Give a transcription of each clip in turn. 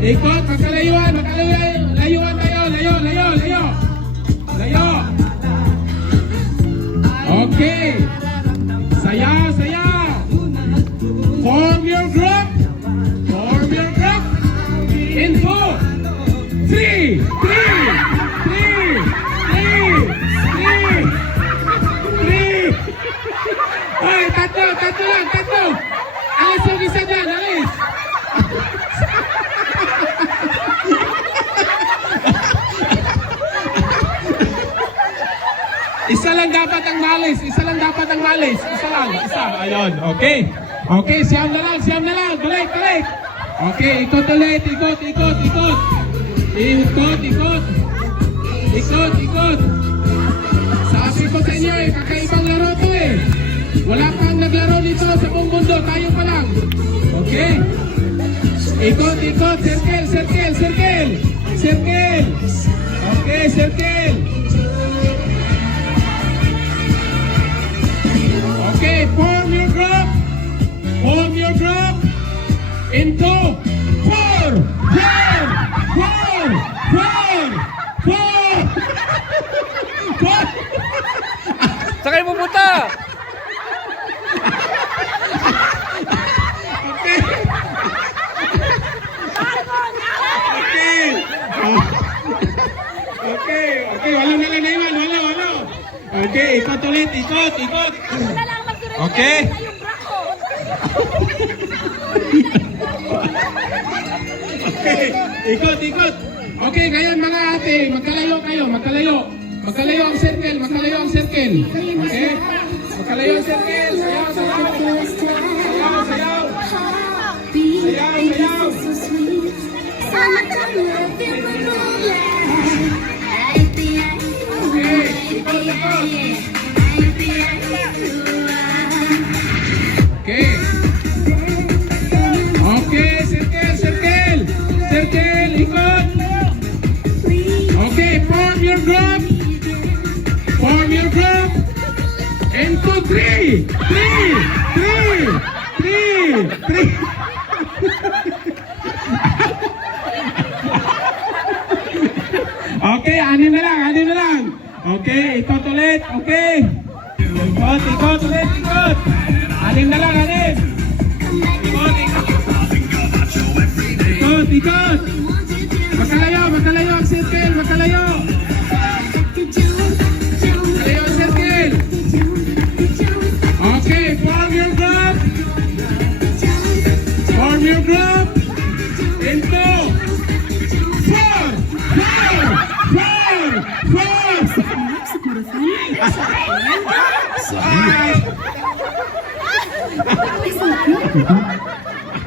Ikot, magkalayuan, magkalayuan. Layuan tayo, layo, layo, layo. Layo. Okay. Sayaw, sayaw. Form your group. Form your group. In 2, 3, 3, 3, 3, 3, 3. Ay, tatlo, tatlo lang, tatlo. Alis yung isa dyan, alis. Isa lang dapat ang malis. Isa lang dapat ang malis. Isa lang. Isa. Ayun. Okay. Okay. Siyam na lang. Siyam na lang. Balik. Balik. Okay. Ikot ulit. Ikot. Ikot. Ikot. Ikot. Ikot. Ikot. Ikot. Sabi ko sa inyo kakaibang laro to Wala pang naglaro dito sa buong mundo. Tayo pa lang. Okay. Ikot. Ikot. Circle. Circle. Circle. Circle. Okay. Circle. Okay, form your group. Form your group into 4, 4, 4, 4, 4. Saan kayo pupunta? Okay. Okay. Okay, wala na lang na iwan. Wala. Okay, ikot ulit. Ikot. Okay. Okay, ikot. Okay, ngayon mga ate, magkalayo kayo, magkalayo. Magkalayo ang circle, magkalayo ang circle. Okay? Magkalayo ang circle. Sayaw, sayaw. Sayaw, sayaw. Sayaw, sayaw. Okay, ikot. Okay. Okay, circle. Circle, ikot. Okay, form your group. Form your group. Into 3. 3. Okay, anin na lang. Okay, ikot ulit. Okay. Ikot ulit. Anin na lang. Ikot. Magkalayo ang circle, magkalayo. Magkalayo ang circle. Okay, form your group. Form your group into 4.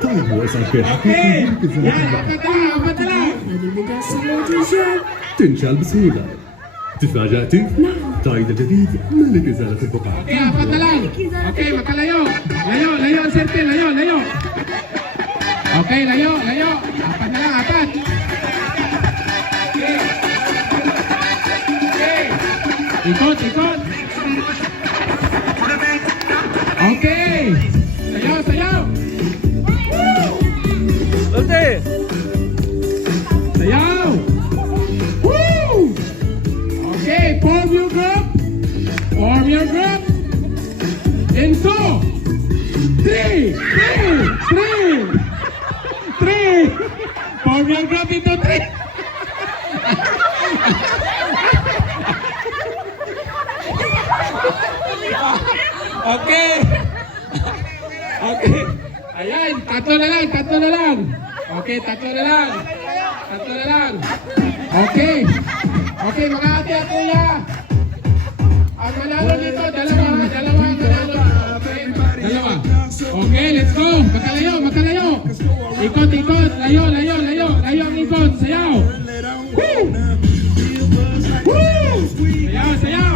طيب هو صحيح Okay. Yan, apat na lang. تنشال بسهولة. تفاجأتي؟ تايد الجديد ملك إزالة البقع. Okay, apat na lang. Okay, magkalayo. Layo ang circle, layo. Okay, layo. Apat na lang, apat. Okay. Ikot. Okay. Sayaw. Lotte! Sayaw. Woo! Okay, form your group. Into 3. Form your group into 3. Okay. Ayan, tatlo na lang. Okay, tatlo na lang. Okay, mga ate at kuya. Ang manalo dito, dalawa ang manalo. Dalawa. Okay, let's go. Magkalayo. Ikot. Layo ang ikot. Sayaw. Woo! Sayaw.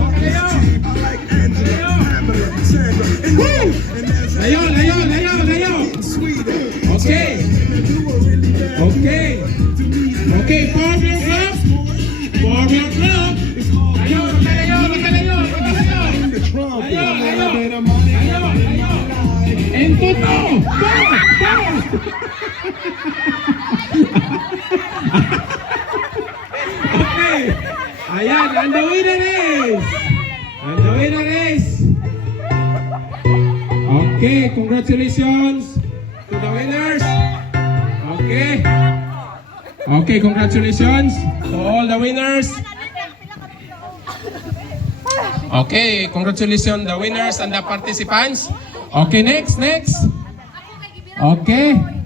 Magkalayo. Woo! Layo. Okay, form your group. Magkalayo. Layo. Into 2. And the winner is... Okay, congratulations to the winners. Okay. Okay, congratulations to all the winners. Okay, congratulations the winners and the participants. Okay, next. Okay.